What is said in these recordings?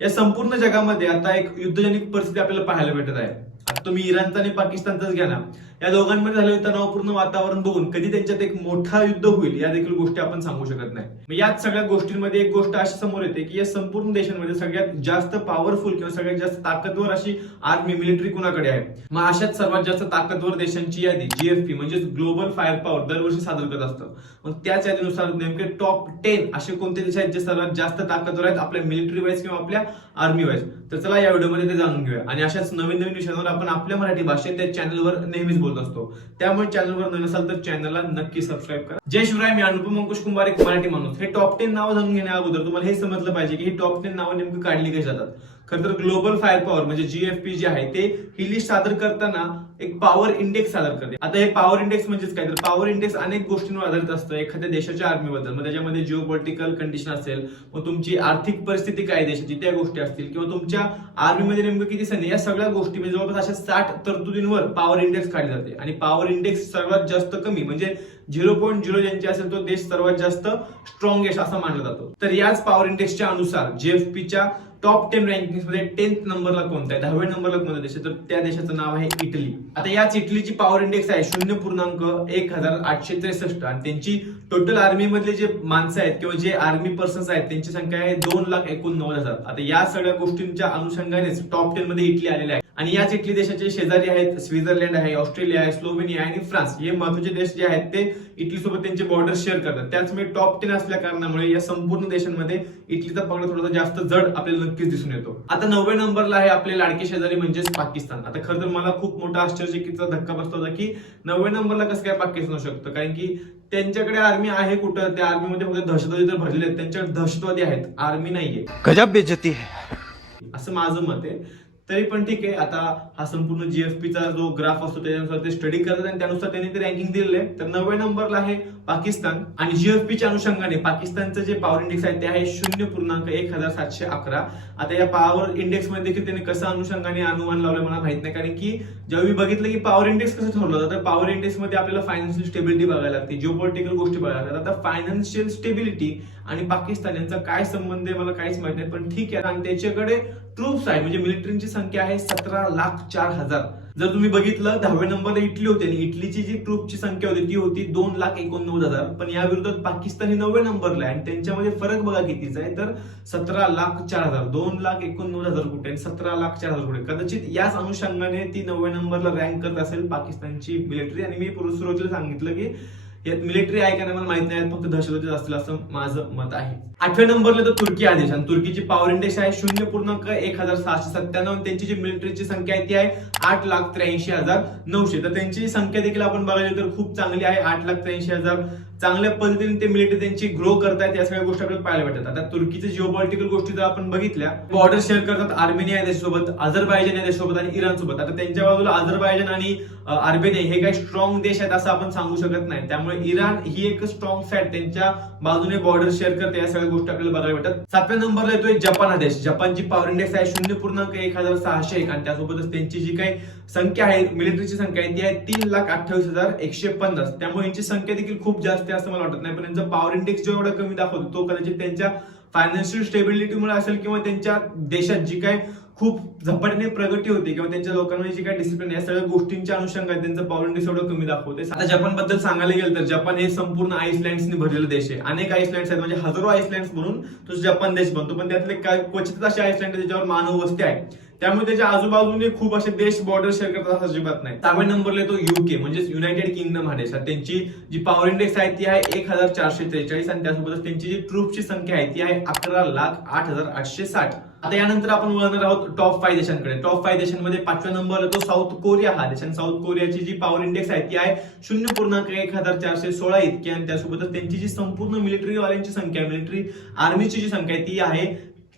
या संपूर्ण जगामध्ये आता एक युद्धजनिक परिस्थिती आपल्याला पाहायला भेटत आहे. आता तुम्ही इराणचा आणि पाकिस्तानचाच घ्या ना. या दोघांमध्ये झालेलं तणावपूर्ण वातावरण बघून कधी त्यांच्यात एक मोठा युद्ध होईल या देखील गोष्टी आपण सांगू शकत नाही. याच सगळ्या गोष्टींमध्ये एक गोष्ट अशी समोर येते की या संपूर्ण देशांमध्ये सगळ्यात जास्त पॉवरफुल किंवा सगळ्यात जास्त ताकदवर अशी आर्मी मिलिटरी कुणाकडे आहे? मग अशाच सर्वात जास्त ताकदवर देशांची यादी जीएफपी म्हणजे ग्लोबल फायर पॉवर दरवर्षी सादर करत असतं. मग त्याच यादीनुसार नेमके टॉप टेन असे कोणते देश आहेत जे सर्वात जास्त ताकदवर आहेत? आपल्या मिलिटरी वाईज किंवा आपल्या आर्मी वाईज तर चला या व्हिडिओमध्ये ते जाणून घेऊया. आणि अशाच नवीन नवीन विषयांवर आपण आपल्या मराठी भाषेत त्या चॅनलवर नेहमीच बोलतो. असतो. त्यामुळे चॅनलवर नवीन असाल तर चॅनलला नक्की सबस्क्राईब करा. जय शिवराय मी अनुपम अंकुश कुंभार एक मराठी माणूस. हे टॉप टेन नावं जाणून घेण्या अगोदर तुम्हाला हे समजलं पाहिजे की ही टॉप टेन नावं नेमकी काढली कशी जातात. खरं तर ग्लोबल फायर पॉवर म्हणजे जीएफपी जे आहे ते ही लिस्ट सादर करताना एक पॉवर इंडेक्स सादर करते. आता हे पॉवर इंडेक्स म्हणजेच काय? तर पॉवर इंडेक्स अनेक गोष्टींवर आधारित असतं. एखाद्या देशाच्या आर्मीबद्दल मग त्याच्यामध्ये जिओ पॉलिटिकल कंडिशन असेल मग तुमची आर्थिक परिस्थिती काय देशाची त्या गोष्टी असतील. किंवा तुमच्या आर्मीमध्ये नेमकं किती सैन्य या सगळ्या गोष्टी म्हणजे जवळपास अशा साठ तरतुदींवर पॉवर इंडेक्स काढली जाते. आणि पॉवर इंडेक्स सर्वात जास्त कमी म्हणजे झिरो पॉईंट झिरो ज्यांची असेल तो देश सर्वात जास्त स्ट्रॉंगेस्ट असा मानला जातो. तर याच पॉवर इंडेक्सच्या अनुसार जीएफपीच्या टॉप टेन रँकिंगमध्ये टेन्थ नंबरला कोणता आहे? दहाव्या नंबरला कोणता देश आहे? तर त्या देशाचं नाव आहे इटली. आता याच इटलीची पॉवर इंडेक्स आहे शून्य पूर्णांक एक हजार आठशे त्रेसष्ट. आणि त्यांची टोटल आर्मी मधले जे माणसं आहेत किंवा जे आर्मी पर्सन्स आहेत त्यांची संख्या आहे दोन लाख एकोणनव्वद हजार. आता या सगळ्या गोष्टींच्या अनुषंगानेच टॉप टेन मध्ये इटली आलेल्या आहे. आणि याच इटली देशाचे शेजारी आहेत स्वित्झर्लंड आहे ऑस्ट्रेलिया आहे स्लोवेनिया आणि फ्रान्स. हे महत्त्वाचे देश जे आहेत ते इटली सोबत त्यांचे बॉर्डर शेअर करतात. त्याचमुळे टॉप टेन असल्या कारणामुळे या संपूर्ण देशांमध्ये इटलीचा पगडा थोडासा जास्त जड आपल्याला नक्कीच दिसून येतो. आता नवव्या नंबरला आहे आपले लाडके शेजारी म्हणजेच पाकिस्तान. आता खरं तर मला खूप मोठा आश्चर्यचकितचा धक्का बसला होता की नवव्या नंबरला कसं काय पाकिस्तान असू शकतं? कारण की त्यांच्याकडे आर्मी आहे कुठं? त्या आर्मीमध्ये फक्त दहशतवादी तर भरलेले आहेत. त्यांच्याकडे दहशतवादी आहेत. आर्मी नाहीये. गजब बेइज्जती है. असं माझं मत आहे. तरी पण ठीक आहे. आता हा संपूर्ण जीएफपीचा जो ग्राफ असतो त्याच्यानुसार ते स्टडी करतात आणि त्यानुसार त्यांनी ते रँकिंग दिलेलं आहे. तर नवव्या नंबरला आहे पाकिस्तान आणि जीएफपीच्या अनुषंगाने पाकिस्तानचं जे पॉवर इंडेक्स आहे ते आहे शून्य पूर्णांक एक हजार सातशे अकरा. आता या पॉवर इंडेक्समध्ये देखील त्यांनी कसं अनुषंगाने अनुमान लावलं मला माहीत नाही. कारण की जेव्हा मी बघितलं की पॉवर इंडेक्स कसं ठरवलं जातं तर पॉवर इंडेक्समध्ये आपल्याला फायनान्शियल स्टेबिलिटी बघायला लागते. जिओपॉलिटिकल गोष्टी बघायला लागतात. आता फायनान्शियल स्टेबिलिटी आणि पाकिस्तान यांचा काय संबंध आहे मला काहीच माहीत नाही. पण ठीक आहे. आणि त्याच्याकडे ट्रुप्स आहे. म्हणजे मिलिटरीची संख्या आहे सतरा लाख चार हजार. जर तुम्ही बघितलं दहाव्या नंबरला इटली होती आणि इटलीची जी ट्रुपची संख्या होती ती होती दोन लाख एकोणनव्वद हजार. पण या विरोधात पाकिस्तान ही नवव्या नंबरला आहे आणि त्यांच्यामध्ये फरक बघा कितीचा आहे. तर सतरा लाख चार हजार दोन लाख एकोणनव्वद हजार कुठे आणि सतरा लाख चार हजार कुठे. कदाचित याच अनुषंगाने ती नवव्या नंबरला रँक करत असेल पाकिस्तानची मिलिटरी आणि मी पूर्व सुरुवातीला सांगितलं की यात मिलिटरी आहे का नाही मला माहीत नाही. फक्त दहशतवादी असतील असं माझं मत आहे. आठव्या नंबरला तर तुर्की आदेश आणि तुर्कीची पॉवर इंडेक्स आहे शून्य पूर्णांक एक हजार सहाशे सत्त्याण्णव त्यांची जी मिलिटरीची संख्या आहे ती आहे आठ लाख त्र्याऐंशी हजार नऊशे. तर त्यांची संख्या देखील आपण बघायला तर खूप चांगली आहे. आठ लाख त्र्याऐंशी हजार. चांगल्या पद्धतीने ते मिलिटरी त्यांची ग्रो करतात या सगळ्या गोष्टी आपल्याला पाहायला भेटतात. आता तुर्कीचे जिओपॉलिटिकल गोष्टी जर आपण बघितल्या बॉर्डर शेअर करतात आर्मेनिया या देशासोबत अझरबायजन या देशासोबत आणि इराण सोबत आता त्यांच्या बाजूला अझरबायजन आणि आर्मेनिया हे काही स्ट्रॉंग देश आहेत असं आपण सांगू शकत नाही. त्यामुळे इराण ही एक स्ट्रॉंग साईड त्यांच्या बाजूने बॉर्डर शेअर करते. या सगळ्या गोष्टी आपल्याला बघायला भेटतात. सातव्या नंबरला येतोय जपान हा देश. जपानची पॉवर इंडेक्स आहे शून्य पूर्णांक एक हजार सहाशे एक. आणि त्यासोबतच त्यांची जी काही संख्या आहे मिलिटरीची संख्या आहे ती आहे तीन लाख अठ्ठावीस हजार एकशे पन्नास. त्यामुळे यांची संख्या देखील खूप जास्त आहे असं मला वाटत नाही. पण यांचा पॉवर इंडेक्स जो एवढा कमी दाखवतो तो कदाचित त्यांच्या फायनान्शियल स्टेबिलिटीमुळे असेल किंवा त्यांच्या देशात जी काही खूप झपाट्याने प्रगती होते किंवा त्यांच्या लोकांमध्ये जी काय डिसिप्लिन या सगळ्या गोष्टींच्या अनुषंगाने त्यांचं पॉवर इंडेक्स एवढं कमी दाखवते आता जपानबद्दल सांगायला गेलं तर जपान हे संपूर्ण आईसलँड्सनी भरलेलं देश आहे. अनेक आईसलँड्स आहेत म्हणजे हजारो आईसलँड्स म्हणून तो जपान देश बनतो. पण त्यातले काय क्वचितच असे आईसलँड आहेत ज्याच्यावर मानव वस्ती आहे. त्यामुळे त्याच्या आजूबाजूने खूप असे देश बॉर्डर शेअर करतात असं अजिबात नाही. सहाव्या नंबरला तो युके म्हणजेच युनायटेड किंगडम हा देश त्यांची जी पॉवर इंडेक्स आहे ती आहे एक हजार चारशे त्रेचाळीस आणि त्यासोबतच त्यांची जी ट्रूपची संख्या आहे ती आहे अकरा लाख आठ हजार आठशे साठ. आता यानंतर आपण वळणार आहोत टॉप फाय देशांकडे. टॉप फाय देशांमध्ये पाचव्या नंबरला तो साऊथ कोरिया हा. देश आणि साऊथ कोरियाची जी पॉवर इंडेक्स आहे ती आहे शून्य पूर्णांक एक हजार चारशे सोळा इतकी आणि त्यासोबतच त्यांची जी संपूर्ण मिलिटरी वाल्यांची संख्या मिलिटरी आर्मीची जी संख्या आहे ती आहे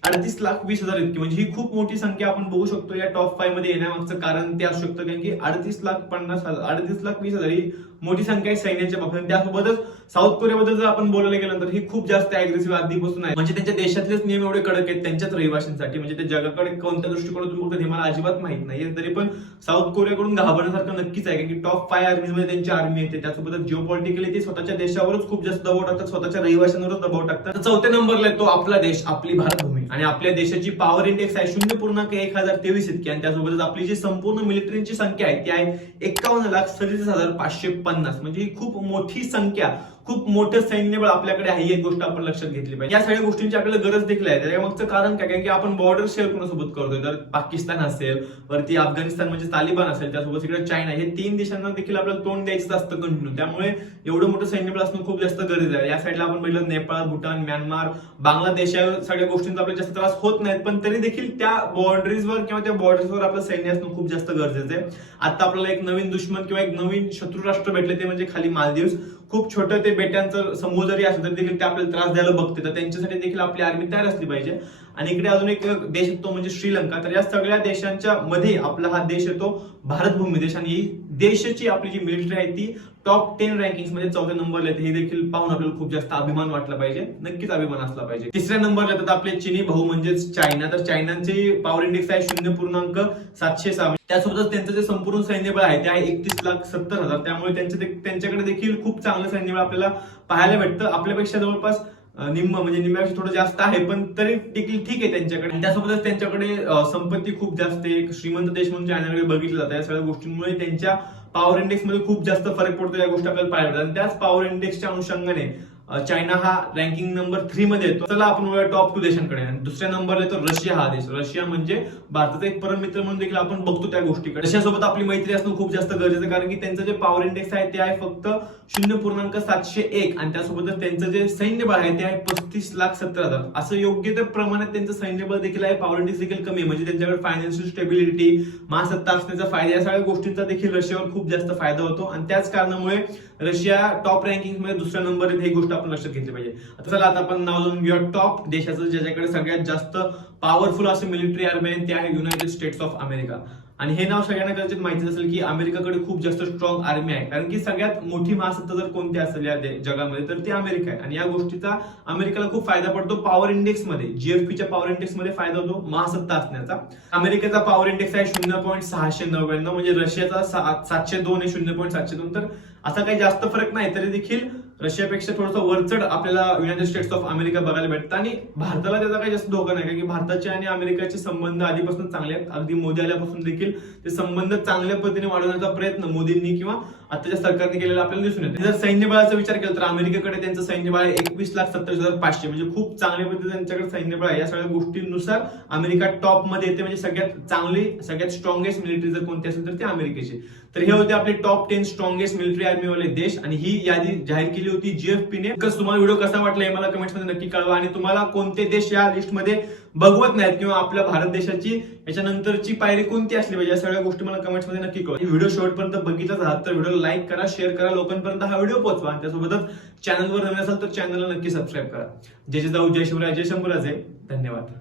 अडतीस लाख वीस हजार इतकी. म्हणजे ही खूप मोठी संख्या आपण बघू शकतो या टॉप फायमध्ये येण्यामागचं कारण ते असू शकतं. कारण की अडतीस लाख पन्नास हजार अडतीस लाख वीस हजार ही मोठी संख्या आहे सैन्याच्या बाबतीत. त्यासोबतच साऊथ कोरियाबद्दल जर आपण बोलायला गेलं तर ही खूप जास्त अग्रेसिव्ह आधीपासून आहे. म्हणजे त्यांच्या देशातलेच नियम एवढे कडक आहेत त्यांच्याच रहिवाशांसाठी. म्हणजे ते जगाकडे कोणत्या दृष्टिकोनातून बघतात हे मला अजिबात माहीत नाही तरी पण साऊथ कोरियाकडून घाबरण्यासारखं नक्कीच आहे. की टॉप फाय आर्मीजमध्ये त्यांची आर्मी येते. त्यासोबतच जिओ पॉलिटिकली ते स्वतःच्या देशावरच खूप जास्त दबाव टाकतात. स्वतःच्या रहिवाशांवरच दबाव टाकतात. चौथ्या नंबरला आहे तो आपला देश आपली भारतभूमी. आणि आपल्या देशाची पॉवर इंडेक्स आहे शून्य पूर्णांक एक हजार तेवीस इतकी. आणि त्यासोबतच आपली जी संपूर्ण मिलिटरीची संख्या आहे ती आहे एकावन्न लाख सदतीस हजार पाचशे पन्नास म्हणजे ही खूप मोठी संख्या खूप मोठं सैन्यबळ आपल्याकडे आहे एक गोष्ट आपण लक्षात घेतली पाहिजे. या सगळ्या गोष्टींची आपल्याला गरज देखील आहे. त्याच्या मागचं कारण काय? कारण की आपण बॉर्डर शेअर कोणासोबत करतोय? तर पाकिस्तान असेल वरती अफगाणिस्तान म्हणजे तालिबान असेल त्यासोबत इकडे चायना हे तीन देशांना देखील आपल्याला तोंड द्यायचं असतं कंटिन्यू. त्यामुळे एवढं मोठं सैन्यबळ असणं खूप जास्त गरजेचं आहे. या साईडला आपण बघितलं नेपाळ भूटान म्यानमार बांगलादेश या सगळ्या गोष्टींचा आपल्याला जास्त त्रास होत नाहीत. पण तरी देखील त्या बॉर्डरीजवर किंवा त्या बॉर्डर्सवर आपलं सैन्य असणं खूप जास्त गरजेचं आहे. आता आपल्याला एक नवीन दुश्मन किंवा एक नवीन शत्रू राष्ट्र भेटले ते म्हणजे खाली मालदीव्स. खूप छोटं ते बेटांचं समूह जरी असलं तरी देखील ते आपल्याला त्रास द्यायला बघते. तर त्यांच्यासाठी देखील आपली आर्मी तयार असली पाहिजे. आणि इकडे अजून एक देश येतो म्हणजे श्रीलंका. तर या सगळ्या देशांच्या मध्ये आपला हा देश येतो. भारत भूमी देश आणि ही देशाची आपली जी मिलिटरी आहे ती टॉप टेन रँकिंगमध्ये चौथ्या नंबरला येते. हे देखील पाहून आपल्याला खूप जास्त अभिमान वाटला पाहिजे. नक्कीच अभिमान असला पाहिजे. तिसऱ्या नंबरला येतात आपले चिनी भाऊ म्हणजेच चायना. तर चायनाचे पॉवर इंडेक्स आहे शून्य पूर्णांक सातशे सहा. त्यासोबतच त्यांचं जे संपूर्ण सैन्यबळ आहे ते आहे एकतीस लाख सत्तर हजार. त्यामुळे त्यांचे त्यांच्याकडे देखील खूप चांगलं सैन्यबळ आपल्याला पाहायला भेटतं. आपल्यापेक्षा जवळपास निम्म म्हणजे निम्म्यापेक्षा थोडं जास्त आहे पण तरी देखील ठीक आहे त्यांच्याकडे. आणि त्यासोबतच त्यांच्याकडे संपत्ती खूप जास्त आहे. श्रीमंत देश म्हणून चायनाकडे बघितलं जातं या सगळ्या गोष्टींमुळे त्यांच्या पॉवर इंडेक्समध्ये खूप जास्त फरक पडतो या गोष्टी आपल्याला पाहायला आणि त्याच पॉवर इंडेक्सच्या अनुषंगाने चायना हा रँकिंग नंबर थ्री मध्ये येतो. चला आपण टॉप टू देशांकडे. आणि दुसऱ्या नंबरला येतो रशिया हा देश. रशिया म्हणजे भारताचा एक परम मित्र म्हणून देखील आपण बघतो त्या गोष्टीकडे. रशियासोबत आपली मैत्री असणं खूप जास्त गरजेचं आहे, कारण की त्यांचं जे पॉवर इंडेक्स आहे ते आहे फक्त शून्य पूर्णांक सातशे एक. आणि त्यासोबतच त्यांचं जे सैन्यबळ आहे ते आहे पस्तीस लाख सत्तर हजार. असं योग्य त्या प्रमाणात त्यांचं सैन्यबळ देखील आहे पॉवर इंडेक्स देखील कमी आहे. म्हणजे त्यांच्याकडे फायनान्शियल स्टेबिलिटी महासत्ता असण्याचा फायदा या सगळ्या गोष्टींचा देखील रशियावर खूप जास्त फायदा होतो. आणि त्याच कारणामुळे रशिया टॉप रँकिंगमध्ये दुसऱ्या नंबर ही गोष्ट आपण लक्षात घेतली पाहिजे. आता चला आता आपण नाव जाणून घेऊया. टॉप देशाचं ज्याच्याकडे सगळ्यात जास्त पॉवरफुल असं मिलिटरी आर्मी आहे ते आहे युनायटेड स्टेट्स ऑफ अमेरिका आणि हे नाव सगळ्यांना कदाचित माहितीच असेल की अमेरिकाकडे खूप जास्त स्ट्रॉंग आर्मी आहे. कारण की सगळ्यात मोठी महासत्ता जर कोणती असेल या जगामध्ये तर ती अमेरिका आहे. आणि या गोष्टीचा अमेरिकेला खूप फायदा पडतो पॉवर इंडेक्समध्ये. जीएफपीच्या पॉवर इंडेक्समध्ये फायदा होतो महासत्ता असण्याचा. अमेरिकेचा पॉवर इंडेक्स आहे शून्य पॉईंट सहाशे नव्याण्णव म्हणजे रशियाचा सातशे दोन आहे शून्य पॉईंट सातशे दोन. तर असा काही जास्त फरक नाही तरी देखील रशियापेक्षा थोडंसं वरचढ आपल्याला युनायटेड स्टेट्स ऑफ अमेरिका बघायला भेटतं. आणि भारताला त्याचा काही जास्त धोका नाही कारण की भारताचे आणि अमेरिकेचे संबंध आधीपासून चांगले आहेत. अगदी मोदी आल्यापासून देखील ते संबंध चांगल्या पद्धतीने वाढवण्याचा प्रयत्न मोदींनी किंवा आताच्या सरकारने केलेलं आपल्याला दिसून येतो जर सैन्यबळाचा विचार केला तर अमेरिकेकडे त्यांचं सैन्यबळ आहे एकवीस लाख सत्तावीस हजार पाचशे म्हणजे खूप चांगल्या पद्धतीने त्यांच्याकडे सैन्यबळ आहे. या सगळ्या गोष्टींनुसार अमेरिका टॉपमध्ये येते म्हणजे सगळ्यात चांगली सगळ्यात स्ट्रॉंगेस्ट मिलिटरी जर कोणती असेल तर ती अमेरिकेची. तर हे होते आपले top ten strongest military army वाले देश आणि ही यादी जाहीर केली होती जीएफपीने तुम्हाला व्हिडिओ कसा वाटला हे मला कमेंट्समध्ये नक्की कळवा आणि तुम्हाला कोणते देश या लिस्टमध्ये बघवत नाहीत किंवा आपल्या भारत देशाची याच्यानंतरची पायरी कोणती असली पाहिजे या सगळ्या गोष्टी मला कमेंट्समध्ये नक्की कळवा. व्हिडिओ शेवटपर्यंत बघितलाच आहात तर व्हिडिओ लाईक करा शेअर करा. लोकांपर्यंत हा व्हिडिओ पोहोचवा. आणि त्यासोबतच चॅनलवर नवीन असाल तर चॅनलला नक्की सबस्क्राईब करा. जय जाऊ जय शिवराय जय शंभराजे. धन्यवाद.